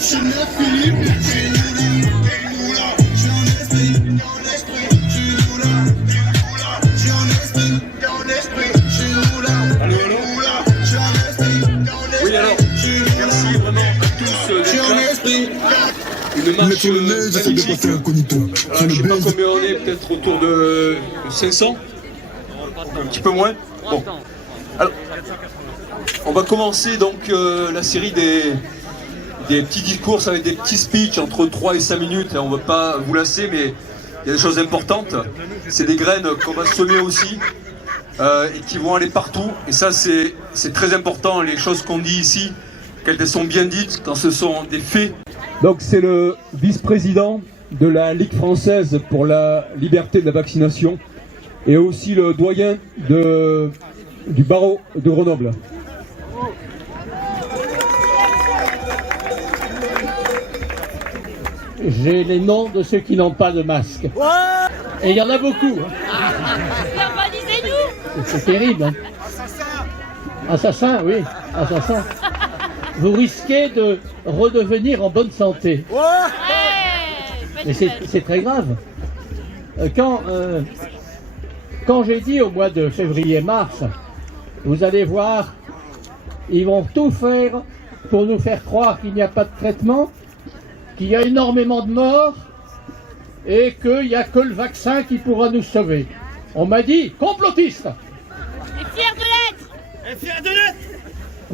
Oui, alors, merci vraiment à tous d'être là. Une marche magnifique. Je ne sais pas combien on est, peut-être autour de 500, un petit peu moins. Bon, alors, on va commencer donc la série des petits discours avec des petits speeches entre 3 et 5 minutes. On ne va pas vous lasser, mais il y a des choses importantes. C'est des graines qu'on va semer aussi et qui vont aller partout. Et ça, c'est très important, les choses qu'on dit ici, qu'elles sont bien dites quand ce sont des faits. Donc c'est le vice-président de la Ligue française pour la liberté de la vaccination et aussi le doyen du barreau de Grenoble. J'ai les noms de ceux qui n'ont pas de masque. Et il y en a beaucoup. C'est terrible. Hein. Assassin, oui. Assassin. Vous risquez de redevenir en bonne santé. Mais c'est très grave. Quand j'ai dit au mois de février-mars, vous allez voir, ils vont tout faire pour nous faire croire qu'il n'y a pas de traitement, qu'il y a énormément de morts et qu'il n'y a que le vaccin qui pourra nous sauver. On m'a dit, complotiste. Et fier de l'être. Et fier de l'être.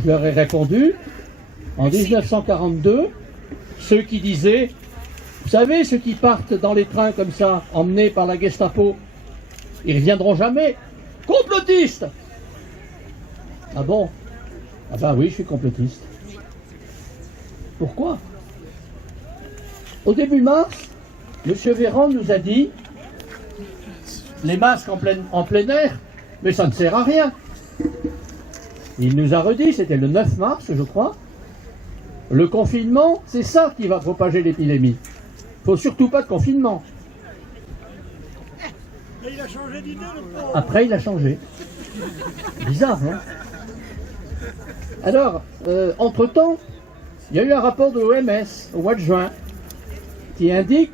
Je leur ai répondu, en 1942, ceux qui disaient, vous savez, ceux qui partent dans les trains comme ça, emmenés par la Gestapo, ils ne reviendront jamais. Complotiste. Ah bon? Ah ben oui, je suis complotiste. Pourquoi? Au début mars, M. Véran nous a dit les masques en plein air, mais ça ne sert à rien. Il nous a redit, c'était le 9 mars, je crois, le confinement, c'est ça qui va propager l'épidémie. Il ne faut surtout pas de confinement. Mais il a changé d'idée, le pauvre. Après, il a changé. Bizarre, non? Alors, entre-temps, il y a eu un rapport de l'OMS au mois de juin qui indique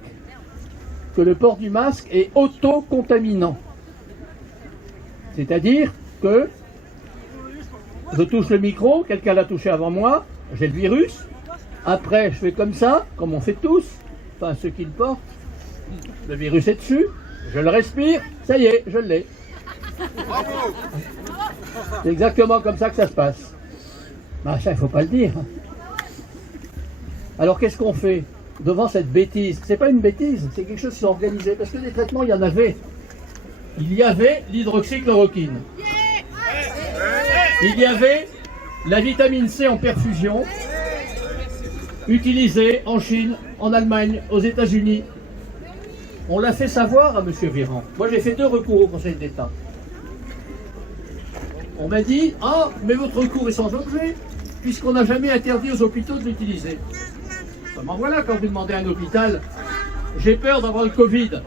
que le port du masque est auto-contaminant. C'est-à-dire que je touche le micro, quelqu'un l'a touché avant moi, j'ai le virus, après je fais comme ça, comme on fait tous, enfin ceux qui le portent, le virus est dessus, je le respire, ça y est, je l'ai. C'est exactement comme ça que ça se passe. Ben, ça, il ne faut pas le dire. Alors qu'est-ce qu'on fait devant cette bêtise? C'est pas une bêtise, c'est quelque chose qui s'est organisé, parce que des traitements, il y en avait. Il y avait l'hydroxychloroquine. Il y avait la vitamine C en perfusion, utilisée en Chine, en Allemagne, aux États-Unis. On l'a fait savoir à M. Véran. Moi, j'ai fait 2 recours au Conseil d'État. On m'a dit, ah, mais votre recours est sans objet, puisqu'on n'a jamais interdit aux hôpitaux de l'utiliser. Seulement voilà, quand vous demandez à un hôpital, j'ai peur d'avoir le Covid.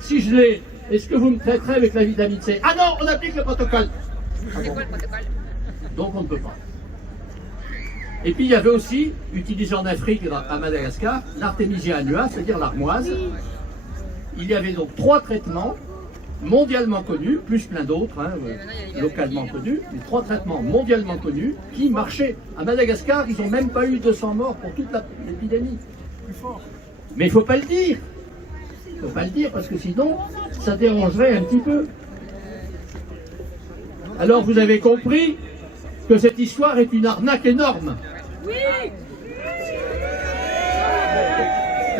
Si je l'ai, est-ce que vous me traiterez avec la vitamine C? Ah non, on applique le protocole. Ah bon. Donc on ne peut pas. Et puis il y avait aussi, utilisé en Afrique et à Madagascar, l'Artemisia annua, c'est-à-dire l'armoise. Il y avait donc 3 traitements mondialement connus, plus plein d'autres, hein, localement connus, mais 3 traitements mondialement connus qui marchaient. À Madagascar, ils n'ont même pas eu 200 morts pour toute l'épidémie. Mais il ne faut pas le dire. Il ne faut pas le dire parce que sinon, ça dérangerait un petit peu. Alors vous avez compris que cette histoire est une arnaque énorme. Oui.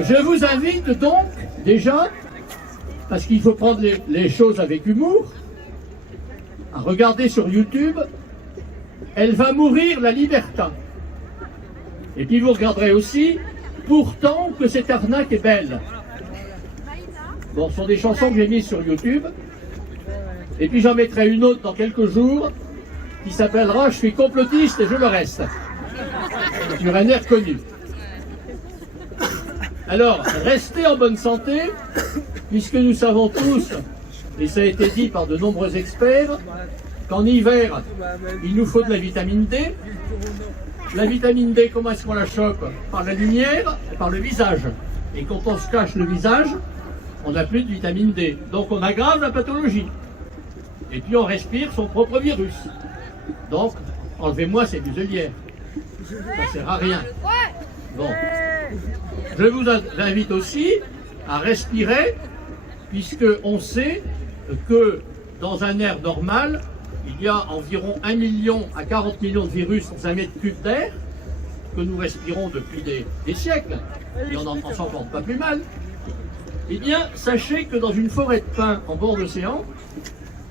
Je vous invite donc, déjà, parce qu'il faut prendre les choses avec humour, à regarder sur YouTube « Elle va mourir la Liberta ». Et puis vous regarderez aussi « Pourtant que cette arnaque est belle ». Bon, ce sont des chansons que j'ai mises sur YouTube. Et puis j'en mettrai une autre dans quelques jours qui s'appellera « Je suis complotiste et je le reste ». Sur un air connu. Alors, restez en bonne santé, puisque nous savons tous, et ça a été dit par de nombreux experts, qu'en hiver, il nous faut de la vitamine D, La vitamine D, comment est-ce qu'on la chope? Par la lumière et par le visage. Et quand on se cache le visage, on n'a plus de vitamine D. Donc on aggrave la pathologie. Et puis on respire son propre virus. Donc, enlevez-moi ces muselières. Ça sert à rien. Bon. Je vous invite aussi à respirer, puisque on sait que dans un air normal, il y a environ 1 million à 40 millions de virus dans un mètre cube d'air que nous respirons depuis des siècles, et on s'en porte pas plus mal. Eh bien, sachez que dans une forêt de pins en bord d'océan,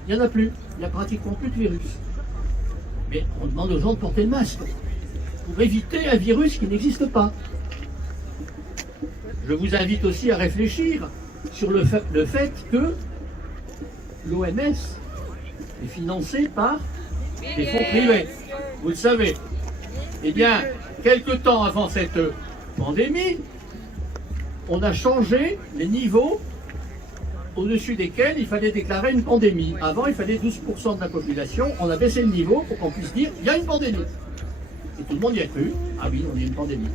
il n'y en a plus. Il n'y a pratiquement plus de virus. Mais on demande aux gens de porter le masque pour éviter un virus qui n'existe pas. Je vous invite aussi à réfléchir sur le fait que l'OMS est financée par des fonds privés. Vous le savez. Eh bien, quelque temps avant cette pandémie, on a changé les niveaux au-dessus desquels il fallait déclarer une pandémie. Avant, il fallait 12% de la population. On a baissé le niveau pour qu'on puisse dire il y a une pandémie. Et tout le monde y a cru. Ah oui, on a une pandémie.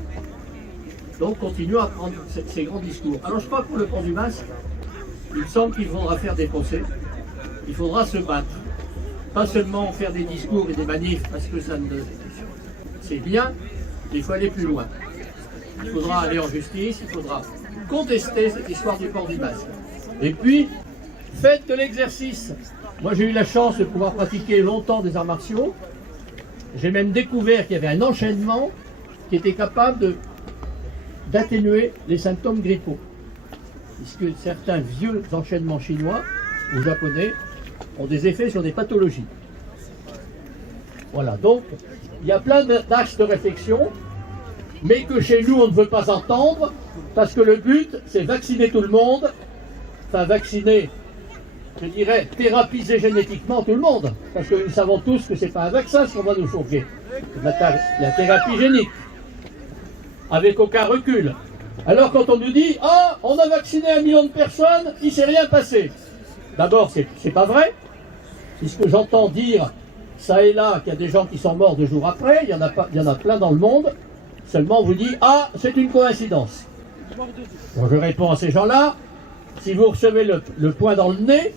Donc, continuons à prendre ces grands discours. Alors, je crois que pour le port du masque, il me semble qu'il faudra faire des procès. Il faudra se battre. Pas seulement faire des discours et des manifs, parce que ça c'est bien, mais il faut aller plus loin. Il faudra aller en justice, il faudra contester cette histoire du port du masque. Et puis, faites de l'exercice. Moi, j'ai eu la chance de pouvoir pratiquer longtemps des arts martiaux. J'ai même découvert qu'il y avait un enchaînement qui était capable d'atténuer les symptômes grippaux. Puisque certains vieux enchaînements chinois ou japonais ont des effets sur des pathologies. Voilà, donc, il y a plein d'axes de réflexion, mais que chez nous, on ne veut pas entendre, parce que le but, c'est vacciner tout le monde, enfin vacciner, je dirais, thérapiser génétiquement tout le monde, parce que nous savons tous que ce n'est pas un vaccin ce qu'on va nous chauffer, c'est la thérapie génique, avec aucun recul. Alors quand on nous dit « Ah, on a vacciné 1 million de personnes, il ne s'est rien passé », d'abord, c'est pas vrai, puisque j'entends dire ça et là qu'il y a des gens qui sont morts 2 jours après, il y en a plein dans le monde, seulement on vous dit « Ah, c'est une coïncidence ». Bon, je réponds à ces gens-là, si vous recevez le poing dans le nez,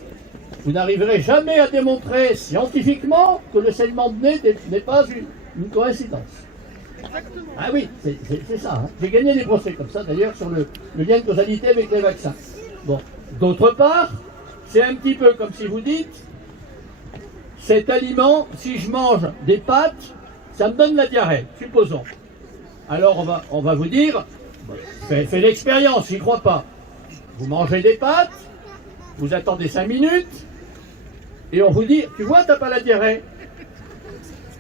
vous n'arriverez jamais à démontrer scientifiquement que le saignement de nez n'est pas une coïncidence. Ah oui, c'est ça. Hein. J'ai gagné des procès comme ça, d'ailleurs, sur le lien de causalité avec les vaccins. Bon, d'autre part, c'est un petit peu comme si vous dites, cet aliment, si je mange des pâtes, ça me donne la diarrhée, supposons. Alors on va vous dire, fais l'expérience, j'y crois pas. Vous mangez des pâtes, vous attendez 5 minutes, et on vous dit, tu vois, t'as pas la diarrhée.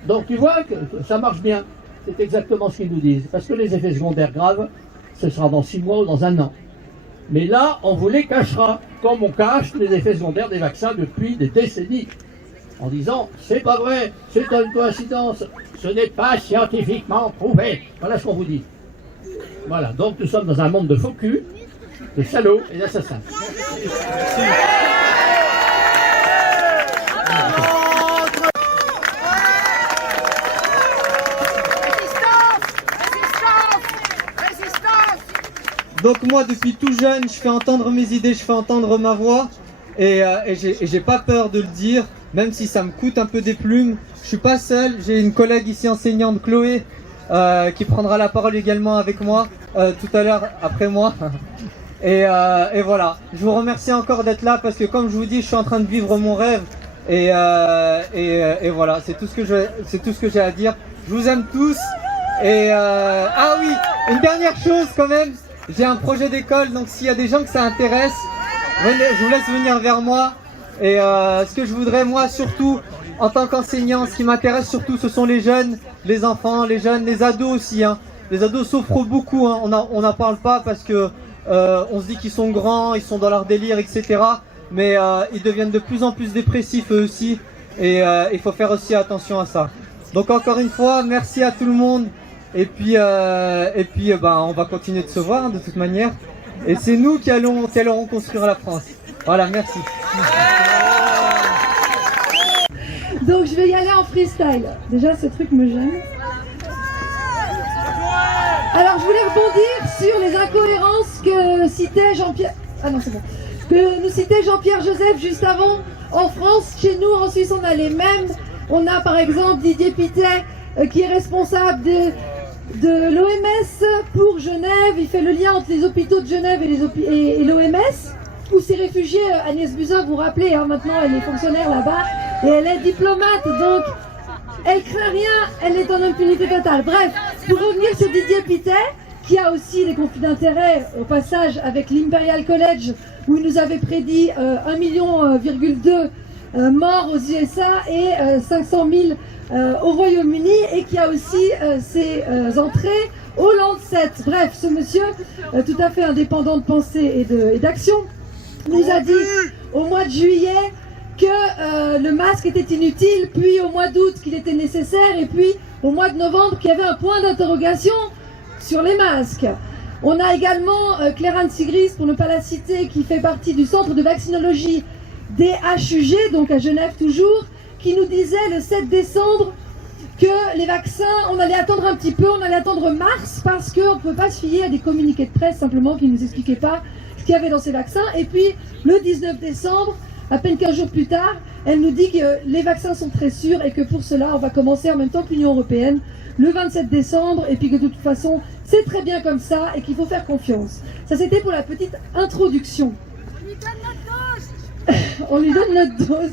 Donc tu vois que ça marche bien. C'est exactement ce qu'ils nous disent. Parce que les effets secondaires graves, ce sera dans 6 mois ou dans 1 an. Mais là, on vous les cachera, comme on cache les effets secondaires des vaccins depuis des décennies. En disant, c'est pas vrai, c'est une coïncidence, ce n'est pas scientifiquement prouvé. Voilà ce qu'on vous dit. Voilà, donc nous sommes dans un monde de faux culs, de salauds et d'assassins. Donc moi, depuis tout jeune, je fais entendre mes idées, je fais entendre ma voix, et j'ai pas peur de le dire, même si ça me coûte un peu des plumes. Je suis pas seul, j'ai une collègue ici enseignante, Chloé, qui prendra la parole également avec moi tout à l'heure après moi. Et voilà, je vous remercie encore d'être là, parce que comme je vous dis, je suis en train de vivre mon rêve, et voilà, c'est tout ce que j'ai à dire. Je vous aime tous, et ah oui, une dernière chose quand même. J'ai un projet d'école, donc s'il y a des gens que ça intéresse, je vous laisse venir vers moi. Et ce que je voudrais, moi, surtout, en tant qu'enseignant, ce qui m'intéresse surtout, ce sont les jeunes, les enfants, les jeunes, les ados aussi. Hein. Les ados souffrent beaucoup, hein. On n'en parle pas parce que on se dit qu'ils sont grands, ils sont dans leur délire, etc. Mais ils deviennent de plus en plus dépressifs eux aussi. Et il faut faire aussi attention à ça. Donc encore une fois, merci à tout le monde. Et puis on va continuer de se voir, hein, de toute manière. Et c'est nous qui allons reconstruire la France. Voilà, merci. Donc je vais y aller en freestyle. Déjà ce truc me gêne. Alors je voulais rebondir sur les incohérences que citait Jean-Pierre. Ah non, c'est bon. Que nous citait Jean-Pierre Joseph juste avant. En France, chez nous, en Suisse, on a les mêmes. On a par exemple Didier Pittet qui est responsable de l'OMS pour Genève. Il fait le lien entre les hôpitaux de Genève et l'OMS. Où ces réfugiés, Agnès Buzyn, vous vous rappelez, hein, maintenant elle est fonctionnaire là-bas et elle est diplomate, donc elle craint rien, elle est en impunité totale. Bref, pour revenir sur Didier Pittet, qui a aussi des conflits d'intérêts au passage avec l'Imperial College, où il nous avait prédit 1,2 million morts aux USA et 500 000 au Royaume-Uni, et qui a aussi ses entrées au Lancet. Bref, ce monsieur, tout à fait indépendant de pensée et d'action, nous a dit au mois de juillet que le masque était inutile, puis au mois d'août qu'il était nécessaire, et puis au mois de novembre qu'il y avait un point d'interrogation sur les masques. On a également Claire-Anne Sigris, pour ne pas la citer, qui fait partie du centre de vaccinologie des HUG, donc à Genève toujours, qui nous disait le 7 décembre que les vaccins, on allait attendre un petit peu, on allait attendre mars, parce qu'on ne peut pas se fier à des communiqués de presse simplement qui ne nous expliquaient pas ce qu'il y avait dans ces vaccins. Et puis le 19 décembre, à peine 15 jours plus tard, elle nous dit que les vaccins sont très sûrs et que pour cela, on va commencer en même temps que l'Union européenne le 27 décembre, et puis que de toute façon, c'est très bien comme ça et qu'il faut faire confiance. Ça, c'était pour la petite introduction. On lui donne notre dose. On lui donne notre dose,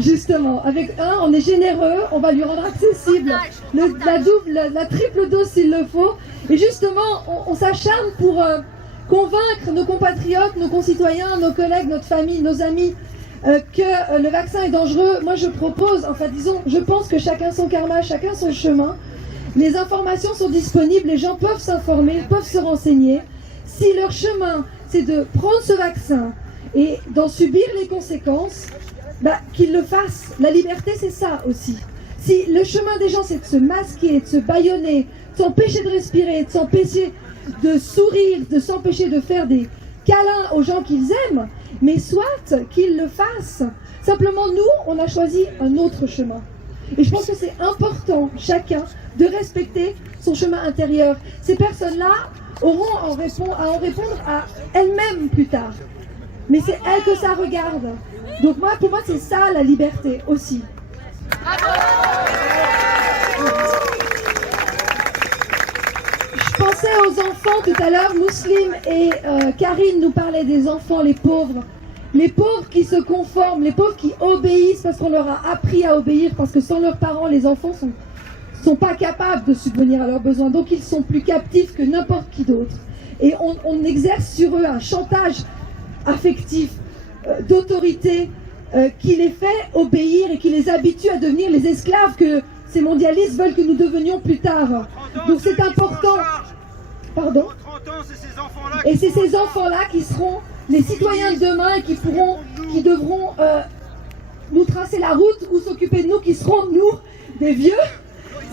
justement. Avec on est généreux, on va lui rendre accessible la triple dose s'il le faut. Et justement, on s'acharne pour convaincre nos compatriotes, nos concitoyens, nos collègues, notre famille, nos amis, que le vaccin est dangereux. Moi, je propose, enfin disons, je pense que chacun son karma, chacun son chemin. Les informations sont disponibles, les gens peuvent s'informer, peuvent se renseigner. Si leur chemin, c'est de prendre ce vaccin et d'en subir les conséquences, qu'ils le fassent. La liberté, c'est ça aussi. Si le chemin des gens, c'est de se masquer, de se bâillonner, de s'empêcher de respirer, de s'empêcher de sourire, de s'empêcher de faire des câlins aux gens qu'ils aiment, mais soit qu'ils le fassent. Simplement, nous, on a choisi un autre chemin. Et je pense que c'est important, chacun, de respecter son chemin intérieur. Ces personnes-là auront à en répondre à elles-mêmes plus tard. Mais c'est elles que ça regarde. Donc pour moi, c'est ça la liberté aussi. Je pensais aux enfants tout à l'heure. Mousseline et Karine nous parlaient des enfants, les pauvres. Les pauvres qui se conforment, les pauvres qui obéissent parce qu'on leur a appris à obéir, parce que sans leurs parents, les enfants sont pas capables de subvenir à leurs besoins. Donc ils sont plus captifs que n'importe qui d'autre. Et on exerce sur eux un chantage affectif, d'autorité, qui les fait obéir et qui les habitue à devenir les esclaves que ces mondialistes veulent que nous devenions plus tard. Donc c'est important. Pardon ? Et c'est ces enfants-là qui seront les citoyens de demain et qui devront nous tracer la route ou s'occuper de nous, qui seront nous, des vieux,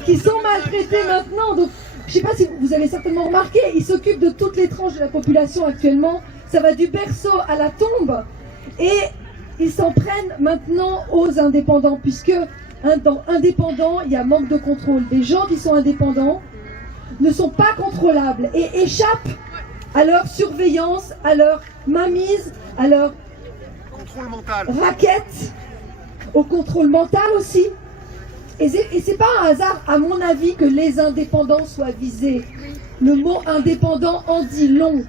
qui sont maltraités maintenant. Donc, je ne sais pas si vous avez certainement remarqué, ils s'occupent de toutes les tranches de la population actuellement. Ça va du berceau à la tombe. Et ils s'en prennent maintenant aux indépendants, puisque dans indépendants, il y a manque de contrôle. Les gens qui sont indépendants ne sont pas contrôlables et échappent à leur surveillance, à leur mainmise, à leur contrôle mental, raquette, au contrôle mental aussi. Et c'est pas un hasard, à mon avis, que les indépendants soient visés. Le mot indépendant en dit long.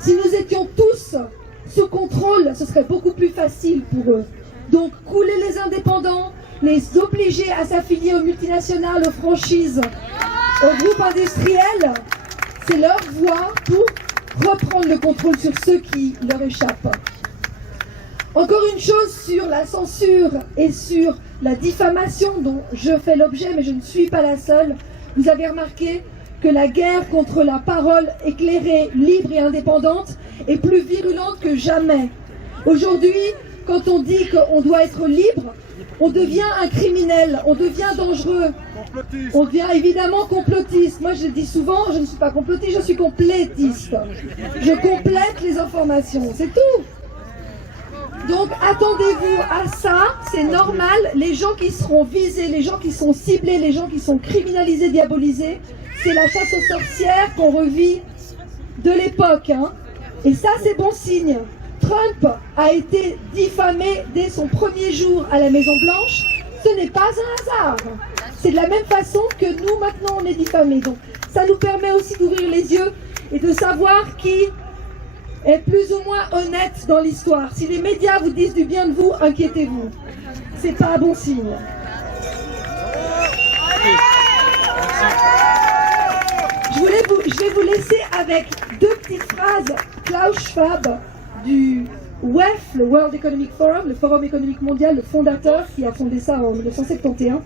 Si nous étions tous sous contrôle, ce serait beaucoup plus facile pour eux. Donc, couler les indépendants, les obliger à s'affilier aux multinationales, aux franchises, aux groupes industriels, c'est leur voie pour reprendre le contrôle sur ceux qui leur échappent. Encore une chose sur la censure et sur la diffamation dont je fais l'objet, mais je ne suis pas la seule. Vous avez remarqué que la guerre contre la parole éclairée, libre et indépendante est plus virulente que jamais. Aujourd'hui, quand on dit qu'on doit être libre, on devient un criminel, on devient dangereux, on devient évidemment complotiste. Moi je le dis souvent, je ne suis pas complotiste, je suis complétiste. Je complète les informations, c'est tout. Donc attendez-vous à ça, c'est normal. Les gens qui seront visés, les gens qui sont ciblés, les gens qui sont criminalisés, diabolisés, c'est la chasse aux sorcières qu'on revit de l'époque, hein. Et ça, c'est bon signe. Trump a été diffamé dès son premier jour à la Maison-Blanche. Ce n'est pas un hasard. C'est de la même façon que nous, maintenant, on est diffamés. Donc, ça nous permet aussi d'ouvrir les yeux et de savoir qui est plus ou moins honnête dans l'histoire. Si les médias vous disent du bien de vous, inquiétez-vous. C'est pas un bon signe. Je vais vous laisser avec deux petites phrases. Klaus Schwab du WEF, le World Economic Forum, le Forum économique mondial, le fondateur qui a fondé ça en 1971.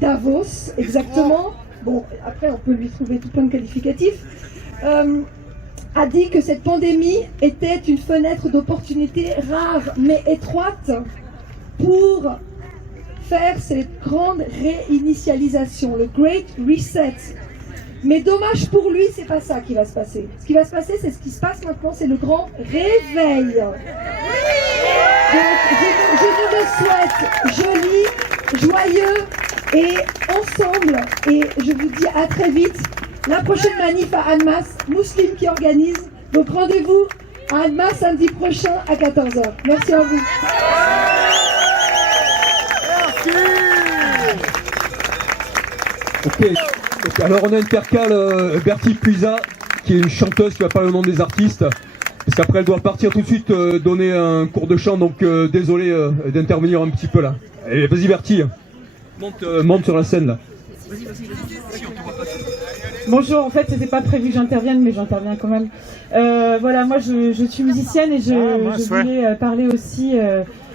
Davos, exactement. Bon, après on peut lui trouver tout plein de qualificatifs. A dit que cette pandémie était une fenêtre d'opportunité rare mais étroite pour faire cette grande réinitialisation, le Great Reset. Mais dommage pour lui, c'est pas ça qui va se passer. Ce qui va se passer, c'est ce qui se passe maintenant, c'est le grand réveil. Donc, je nous le souhaite joli, joyeux et ensemble. Et je vous dis à très vite. La prochaine manif à Annemasse, Mousseline qui organise. Donc rendez-vous à Annemasse samedi prochain à 14h. Merci à vous. Ok, alors on a intercale Bertie Puisa, qui est une chanteuse qui va parler au nom des artistes, parce qu'après elle doit partir tout de suite donner un cours de chant, donc désolé d'intervenir un petit peu là. Allez, vas-y Bertie, monte sur la scène là. Bonjour, en fait c'était pas prévu que j'intervienne, mais j'interviens quand même. Voilà, moi je suis musicienne et je voulais parler aussi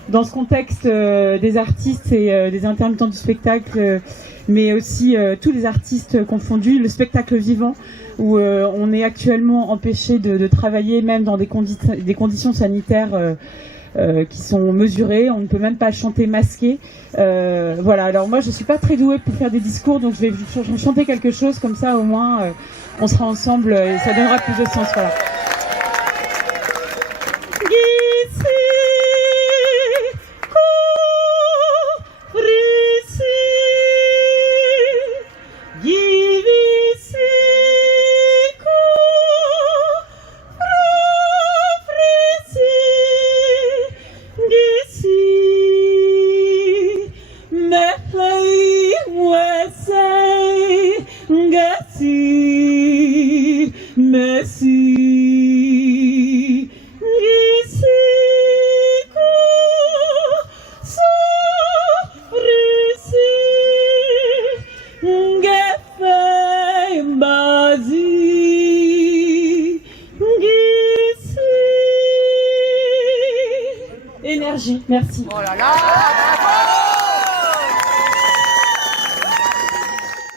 dans ce contexte des artistes et des intermittents du spectacle, mais aussi tous les artistes confondus, le spectacle vivant, où on est actuellement empêché de travailler même dans des conditions sanitaires qui sont mesurées, on ne peut même pas chanter masqué. Voilà, alors moi je suis pas très douée pour faire des discours, donc je vais chanter quelque chose, comme ça au moins on sera ensemble et ça donnera plus de sens. Voilà. Énergie, merci. Oh là là.